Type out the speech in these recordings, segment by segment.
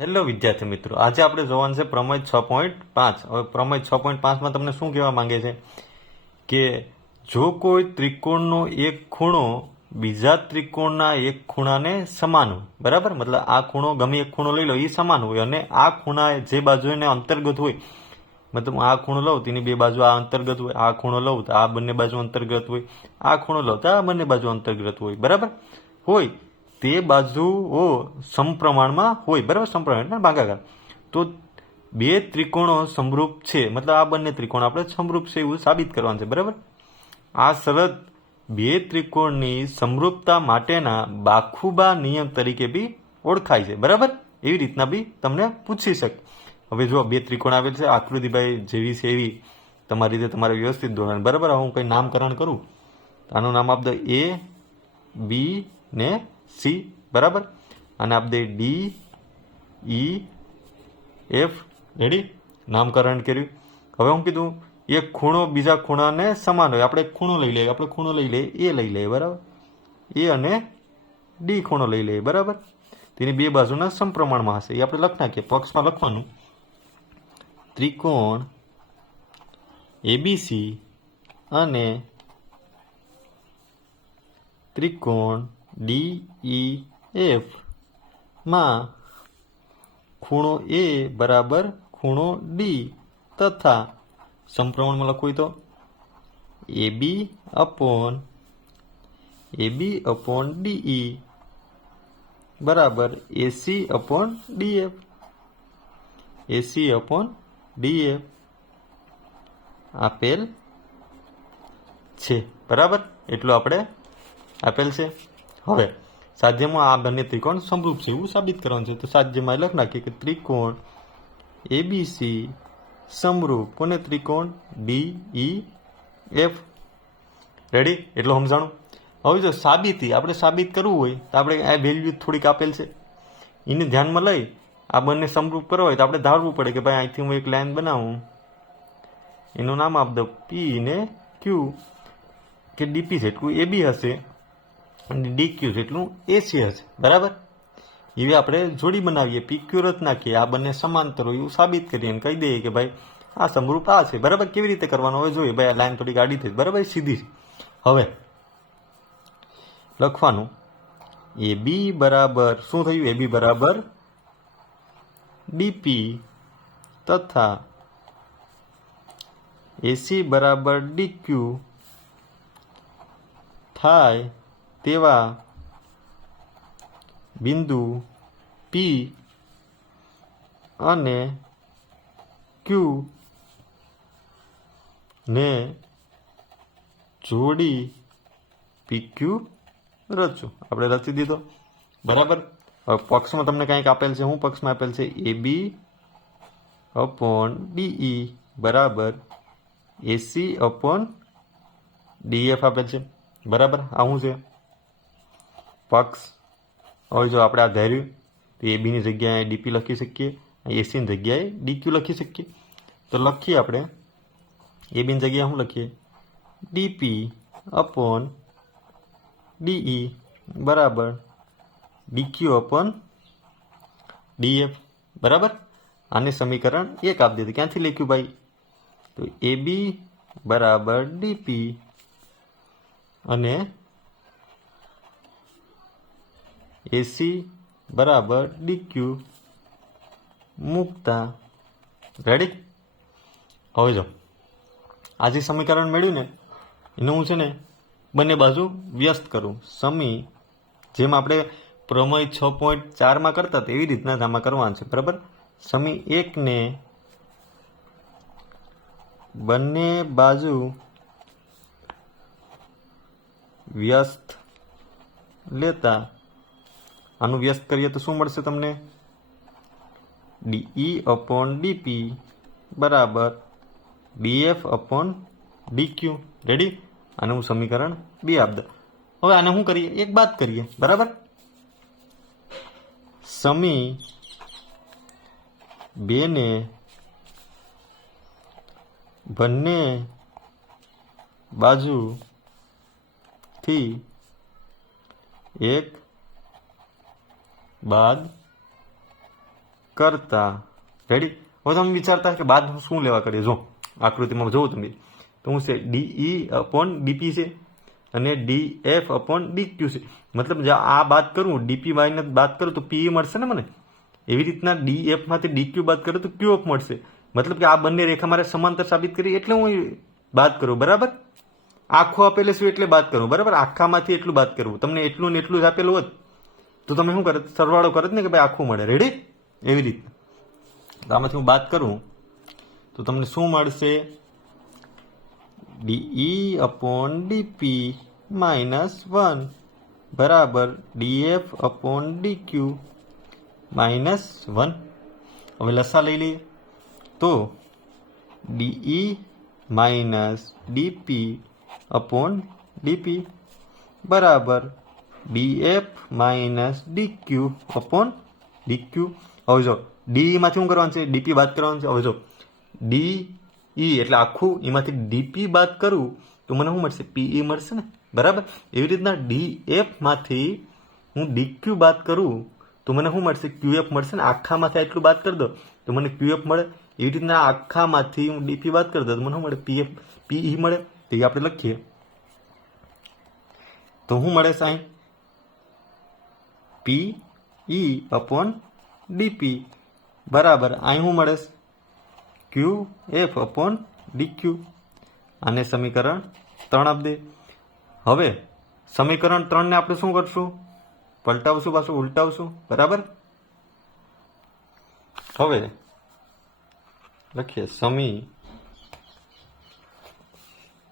Hello વિદ્યાર્થી મિત્રો, આજે આપણે જોવાનું છે પ્રમેય છ પોઈન્ટ પાંચ. હવે પ્રમેય છ પોઈન્ટ પાંચમાં તમને શું કહેવા માંગે છે? કે જો કોઈ ત્રિકોણનો એક ખૂણો બીજા ત્રિકોણના એક ખૂણાને સમાન હોય, બરાબર? મતલબ આ ખૂણો ગમે એક ખૂણો લઈ લો એ સમાન હોય અને આ ખૂણા જે બાજુ એને અંતર્ગત હોય, મતલબ આ ખૂણો લઉં, તેની બે બાજુ આ અંતર્ગત હોય, આ ખૂણો લઉં, તો આ બંને બાજુ અંતર્ગત હોય, આ ખૂણો લઉં, તો આ બંને બાજુ અંતર્ગત હોય, બરાબર? હોય તે બાજુઓ સમપ્રમાણમાં હોય, બરાબર? સમપ્રમાણ એટલે ભાગાકાર. તો બે ત્રિકોણો સમરૂપ છે. મતલબ આ બંને ત્રિકોણ આપણે સમરૂપ છે એવું સાબિત કરવાનું છે, બરાબર? આ શરત બે ત્રિકોણની સમરૂપતા માટેના બાખુબા નિયમ તરીકે બી ઓળખાય છે, બરાબર? એવી રીતના બી તમને પૂછી શકે. હવે જો બે ત્રિકોણ આવેલ છે, આકૃતિભાઈ જેવી છે એવી, તમારી રીતે તમારે વ્યવસ્થિત દોરવાનું બરાબર? હું કંઈ નામકરણ કરું. આનું નામ આપ દો એ, બી ને સી, બરાબર? અને આપ દે ડી, ઈ, એફ રેડી નામકરણ કર્યું. હવે હું કીધું, એક ખૂણો બીજા ખૂણાને સમાન હોય. આપણે ખૂણો લઈ લઈએ. આપણે ખૂણો લઈ લઈએ. એ લઈ લઈએ, બરાબર? એ અને ડી ખૂણો લઈ લઈએ, બરાબર? તેની બે બાજુના સમપ્રમાણમાં હશે. એ આપણે લખ નાખીએ. પક્ષમાં લખવાનું. ત્રિકોણ એબીસી અને ત્રિકોણ ડી ઈ એફમાં ખૂણો એ બરાબર ખૂણો ડી તથા સંપ્રમણમાં લખવું તો. A B upon A B upon DE બરાબર AC upon DF AC upon DF આપેલ છે. બરાબર? એટલું આપણે આપેલ છે. હવે, સાધ્યમાં આ બંને ત્રિકોણ સમરૂપ છે એવું સાબિત કરવાનું છે. તો સાધ્યમાં લખ નાખીએ કે ત્રિકોણ એબીસી સમરૂપ કોને ત્રિકોણ? ડી ઈ એફ રેડી એટલું સમજાણું? હવે જો સાબિતી આપણે સાબિત કરવું હોય, તો આપણે આ વેલ્યુ થોડીક આપેલ છે. એને ધ્યાનમાં લઈ આ બંને સમરૂપ કરવા હોય તો આપણે ધારવું પડે કે ભાઈ અહીંથી હું એક લાઇન બનાવું. એનું નામ આપ દઉં. પી ને ક્યુ કે ડીપી છે, એટલું એ બી હશે. અને ડી ક્યુ જેટલું એસી હશે. બરાબર? એવી આપણે જોડી બનાવીએ પી ક્યુ રચ નાખીએ, આ બંને સમાંતર હોય એવું સાબિત કરીએ અને કહી દઈએ કે ભાઈ, આ સમરૂપ આ છે. બરાબર? કેવી રીતે કરવાનું? હવે જોઈએ. ભાઈ, આ લાઈન થોડી ગાડી થઈ. બરાબર? સીધી હવે લખવાનું એ બી બરાબર, શું થયું? એ બી બરાબર ડીપી તથા એસી બરાબર ડીક્યુ થાય તેવા બિંદુ પી અને ક્યુ ને જોડી પીક્યુ રચો. આપણે રચી દીધો. બરાબર? પક્ષમાં તમને કંઈક આપેલ છે. હું પક્ષમાં આપેલ છે? એ બી અપોન ડીઈ બરાબર? એસી અપોન ડીએફ આપેલ છે. બરાબર? આ શું છે? પક્ષ. હવે જો આપણે આ ધાર્યું, તો એ બીની જગ્યાએ ડીપી લખી શકીએ એસીની જગ્યાએ ડીક્યુ લખી શકીએ. તો લખીએ આપણે, એ બીની જગ્યાએ શું લખીએ? ડીપી અપોન ડીઈ બરાબર ડીક્યુ અપોન ડીએફ બરાબર? આને સમીકરણ એક આપી દીધું. ક્યાંથી લખ્યું ભાઈ? તો એ બી બરાબર ડીપી અને એસી બરાબર ડીક્યુ મૂકતા રેડી હવે જો. આ જે સમીકરણ મેળવ્યું ને, એનું હું છે ને બંને બાજુ વ્યસ્ત કરું. સમી, જેમ આપણે પ્રમેય છ પોઈન્ટ ચારમાં કરતા તેવી રીતના આમાં કરવાનું છે, બરાબર? સમી એકને બંને બાજુ વ્યસ્ત લેતા આનું વ્યસ્ત કરીએ તો શું મળશે તમને? ડીઈ અપોન ડીપી બરાબર ડીએફ અપોન ડીક્યુ રેડી આનું હું સમીકરણ બી આપ દઉં હવે આને શું કરીએ? એક બાદ કરીએ. બરાબર? સમી બેને બંને બાજુથી એક બાદ કરતા રેડી હવે તમે વિચારતા કે બાદ શું લેવા કરીએ? જો, આકૃતિમાં જોઉં તમે. તો શું છે? ડીઈ અપોન ડીપી છે અને ડી એફ અપોન ડીક્યુ છે. મતલબ જો આ બાદ કરું ડીપી વાયને બાદ કરું તો પી મળશે ને મને? એવી રીતના ડી એફમાંથી ડી ક્યુ બાદ કરું તો ક્યુ એફ મળશે. મતલબ કે આ બંને રેખા મારે સમાંતર સાબિત કરી એટલે હું બાદ કરું, બરાબર? આખું આપેલું છે એટલે બાદ કરું, બરાબર? આખામાંથી એટલું બાદ કરવું તમને એટલું ને એટલું જ આપેલું હોત. તો તમે શું કરત સરવાળો કરત ને કે ભાઈ આખું મળે. રેડી એવી રીતના તો આમાંથી હું બાદ કરું. તો તમને શું મળશે? DE upon DP minus one બરાબર DF upon DQ minus one. હવે લસા લઈ લઈએ. તો DE minus DP upon DP બરાબર DF minus DQ upon DQ હવે જો ડીઈમાંથી શું કરવાનું છે? ડીપી બાદ કરવાનું છે? હવે જો ડી ઈ એટલે આખું એમાંથી ડીપી બાદ કરું તો મને શું મળશે? પીઈ મળશે ને? બરાબર? એવી રીતના ડી એફમાંથી હું ડીક્યુ બાદ કરું તો મને શું મળશે? ક્યુએફ મળશે ને? આખામાંથી આટલું બાદ કરી દો તો મને ક્યુએફ મળે. એવી રીતના આખામાંથી હું ડીપી બાદ કરી દો તો મને શું મળે? પીએફ પીઈ મળે. તો એ આપણે લખીએ. તો શું મળે સાહેબ પી ઈ અપોન ડીપી બરાબર, અહીં શું મળે ક્યુ એફ અપોન ડીક્યુ આને સમીકરણ ત્રણ આપી દે. હવે, સમીકરણ ત્રણને આપણે શું કરશું? પલટાવશું, પાછું ઉલટાવશું. બરાબર? હવે, લખીએ, સમી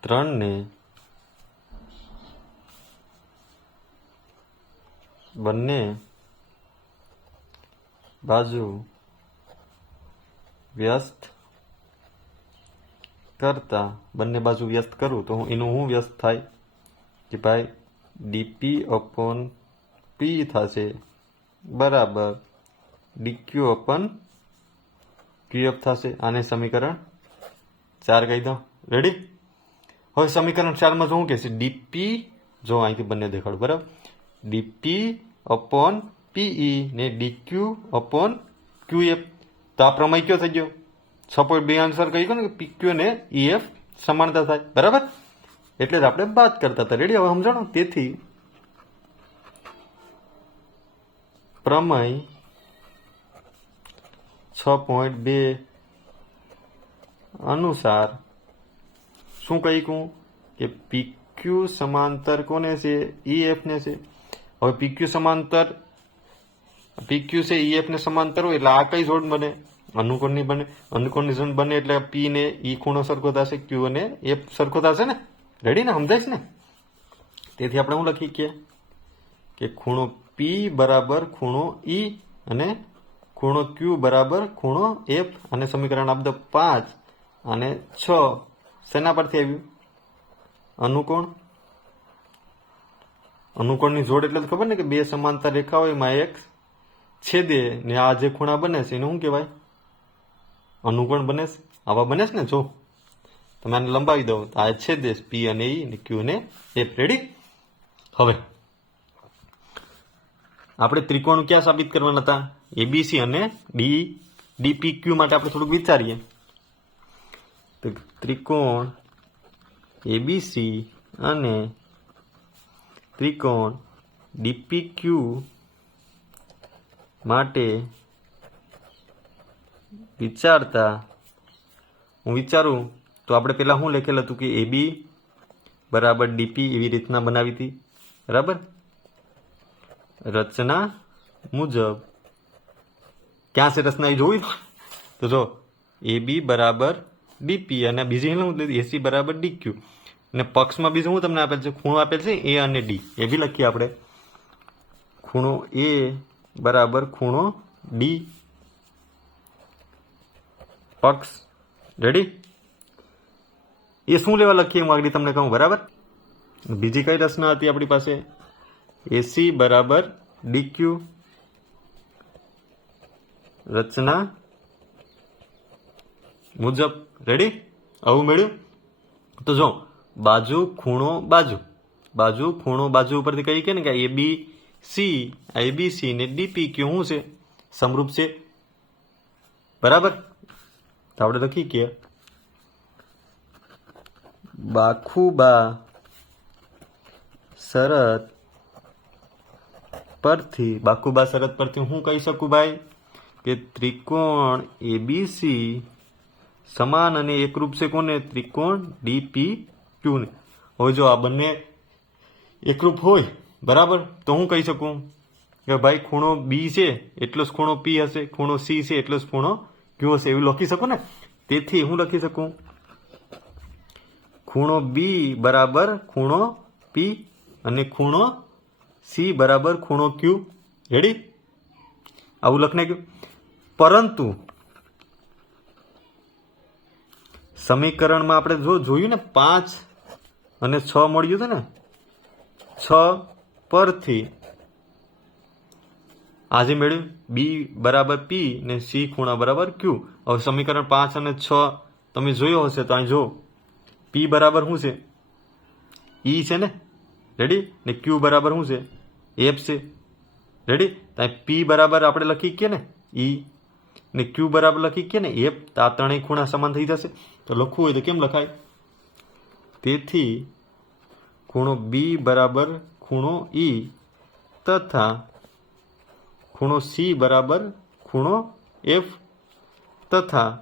ત્રણને બંને બાજુ વ્યસ્ત કરતા, બંને બાજુ વ્યસ્ત કરું, તો હું, એનું શું વ્યસ્ત થાય કે ભાઈ ડીપી અપોન પી થશે. બરાબર. ડીક્યુ અપન ક્યુએફ થશે. આને સમીકરણ ચાર કહી દો રેડી હવે સમીકરણ ચારમાં શું કહેશે ડીપી જો અહીંથી બંને દેખાડું, બરાબર? ડીપી અપોન પીઈ ને ડીક્યુ અપોન ક્યુએફ તો આ પ્રમેય કયો થઈ ગયો? પોઈન્ટ બે આન્સર કહી ગયો ને, કે પીક્યુ ને ઈએફ સમાનતા થાય. બરાબર? એટલે જ આપણે વાત કરતા હતા. રેડી હવે સમજાણો? તેથી પ્રમેય છ પોઈન્ટ બે અનુસાર શું કહી કહું કે પીક્યુ સમાંતર કોને છે? ઈએફ ને છે. હવે પીક્યુ સમાંતર પીક્યુ છે ઈ એફને સમાંતર હોય એટલે આ કઈ જોડ બને? અનુકોણની બને. અનુકોણની જોડ બને એટલે પી ને ઈ ખૂણો સરખો થશે ક્યુ અને એફ સરખો થશે ને? રેડી ને? સમજાય ને? તેથી આપણે શું લખી કે કે ખૂણો પી બરાબર ખૂણો ઈ અને ખૂણો ક્યુ બરાબર ખૂણો એફ અને સમીકરણ આપ દો પાંચ અને છ શેના પરથી આવ્યું? અનુકોણ અનુકોણની જોડ એટલે ખબર ને કે બે સમાંતર રેખા હોય એમાં એક છેદે ને આ જે ખૂણા બને છે, એને શું કહેવાય? અનુકોણ બને છે. આવા બને છે ને? જો. તમે આને લંબાવી દો. તો આ છેદે પી અને ઈ ને ક્યુ ને એફ રેડી. હવે. આપણે ત્રિકોણ ક્યાં સાબિત કરવાના હતા? એબીસી અને ડી ડીપી ક્યુ માટે આપણે થોડુંક વિચારીએ. તો ત્રિકોણ એબીસી અને ત્રિકોણ ડીપી ક્યુ માટે વિચારતા હું વિચારું, તો આપણે પહેલાં શું લખેલું હતું કે એબી બરાબર ડીપી એવી રીતના બનાવી હતી? બરાબર? રચના મુજબ. ક્યાં છે રચના એ જોઈ તો જો એ બી બરાબર ડીપી અને બીજી લીધી એસી બરાબર ડીક્યુ અને પક્ષમાં બીજું શું તમને આપેલ છે, ખૂણો આપેલ છે, એ અને ડી. એ બી લખીએ આપણે. ખૂણો એ બરાબર ખૂણો ડી. પક્ષ. રેડી એ શું લેવા લખીએ? હું આગળ તમને કહું, બરાબર? બીજી કઈ રચના હતી આપણી પાસે? એસી બરાબર ડીક્યુ રચના મુજબ. રેડી આવું મળ્યું? તો જો બાજુ, ખૂણો, બાજુ. બાજુ, ખૂણો, બાજુ ઉપરથી કહી કે ને કે A B C A B C ને ડીપી ક્યુ શું છે? સમરૂપ છે. બરાબર? તો આપણે લખી કે બાખુબા શરત પરથી, બાખુબા શરત પરથી હું કહી શકું ભાઈ? કે ત્રિકોણ એબીસી સમાન અને એકરૂપ છે કોને? ત્રિકોણ ડીપી ક્યુ નહીં હવે જો આ બંને એકરૂપ હોય, બરાબર? તો હું કહી શકું કે ભાઈ ખૂણો બી છે, એટલો જ ખૂણો પી હશે, ખૂણો સી છે, એટલો જ ખૂણો ક્યુ હશે. એવું લખી શકું ને? તેથી હું લખી શકું, ખૂણો બી બરાબર ખૂણો પી અને ખૂણો સી બરાબર ખૂણો ક્યુ રેડી આવું લખને ગયું. પરંતુ સમીકરણમાં આપણે જો જોયું ને, પાંચ અને છ મળ્યું હતું ને? છ પરથી આજે મેળવ્યું. બી બરાબર પી ને સી ખૂણા બરાબર ક્યુ હવે સમીકરણ પાંચ અને છ તમે જોયો હશે તો અહીં જો પી બરાબર શું છે? ઈ છે ને? રેડી ને ક્યુ બરાબર શું છે? એફ છે. રેડી ત્યાં પી બરાબર આપણે લખી કે ને? ઈ ને ક્યુ બરાબર લખી કે ને? એફ આ ત્રણેય ખૂણા સમાન થઈ જશે. તો લખવું હોય તો કેમ લખાય? તેથી ખૂણો બી બરાબર ખૂણો ઈ તથા ખૂણો સી બરાબર ખૂણો એફ તથા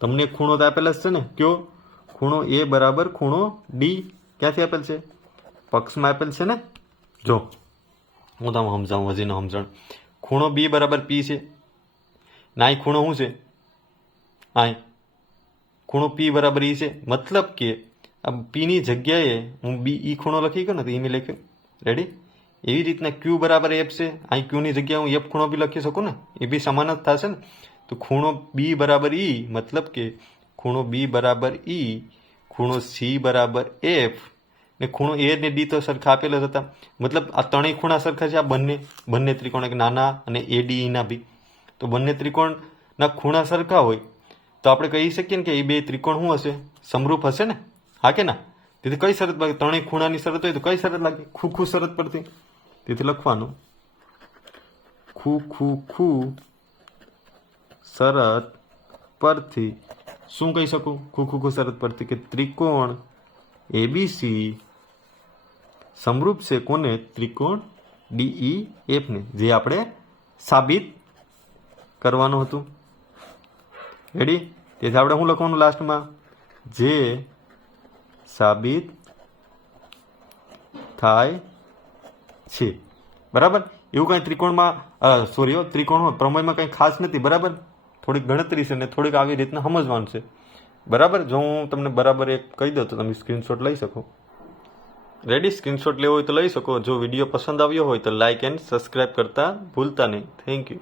તમને ખૂણો તો આપેલા છે ને? કયો? ખૂણો એ બરાબર ખૂણો ડી ક્યાંથી આપેલ છે? પક્ષમાં આપેલ છે ને? જો, હું તમને સમજાવું, હજી ન સમજણ. ખૂણો બી બરાબર પી છે. ના ખૂણો શું છે? અહીં ખૂણો પી બરાબર ઈ છે. મતલબ કે આ પીની જગ્યાએ હું બી ઈ ખૂણો લખી ગયો ને, તો એ મેં લખ્યું રેડી એવી રીતના ક્યુ બરાબર એફ છે. અહીં ક્યુની જગ્યાએ હું એફ ખૂણો બી લખી શકું ને? એ બી સમાન જ થશે ને? તો ખૂણો બી બરાબર ઈ મતલબ કે ખૂણો બી બરાબર ઈ ખૂણો સી બરાબર એફ ને ખૂણો એ ને ડી તો સરખા આપેલા જ હતા. મતલબ આ ત્રણેય ખૂણા સરખા છે, આ બંને બંને ત્રિકોણ એક નાના અને એ ડી ના બી. તો બંને ત્રિકોણના ખૂણા સરખા હોય, તો આપણે કહી શકીએ ને કે એ બે ત્રિકોણ શું હશે? સમરૂપ હશે ને? હા કે ના? તેથી કઈ શરત લાગે? ત્રણેય ખૂણાની શરત હોય તો કઈ શરત લાગે? ખૂ ખૂ શરત પરથી. તેથી લખવાનું. ખુ ખુ ખુ શરત પરથી. શું કહી શકું? ખુ ખુ ખુ શરત પરથી કે ત્રિકોણ એબીસી સમરૂપ છે કોને? ત્રિકોણ ડીઈ એફને જે આપણે સાબિત કરવાનું હતું. રેડી તેથી આપણે શું લખવાનું લાસ્ટમાં જે સાબિત થાય છે. બરાબર? એવું કાંઈ ત્રિકોણમાં સોરી ત્રિકોણ પ્રમેયમાં કંઈ ખાસ નથી, બરાબર? થોડીક ગણતરી છે ને થોડીક આવી રીતના સમજવાનું છે. બરાબર? જો હું તમને બરાબર એક કહી દઉં તો તમે સ્ક્રીનશોટ લઈ શકો. રેડી સ્ક્રીનશોટ લેવો હોય તો લઈ શકો. જો વીડિયો પસંદ આવ્યો હોય તો લાઇક એન્ડ સબસ્ક્રાઇબ કરતા ભૂલતા નહીં. Thank you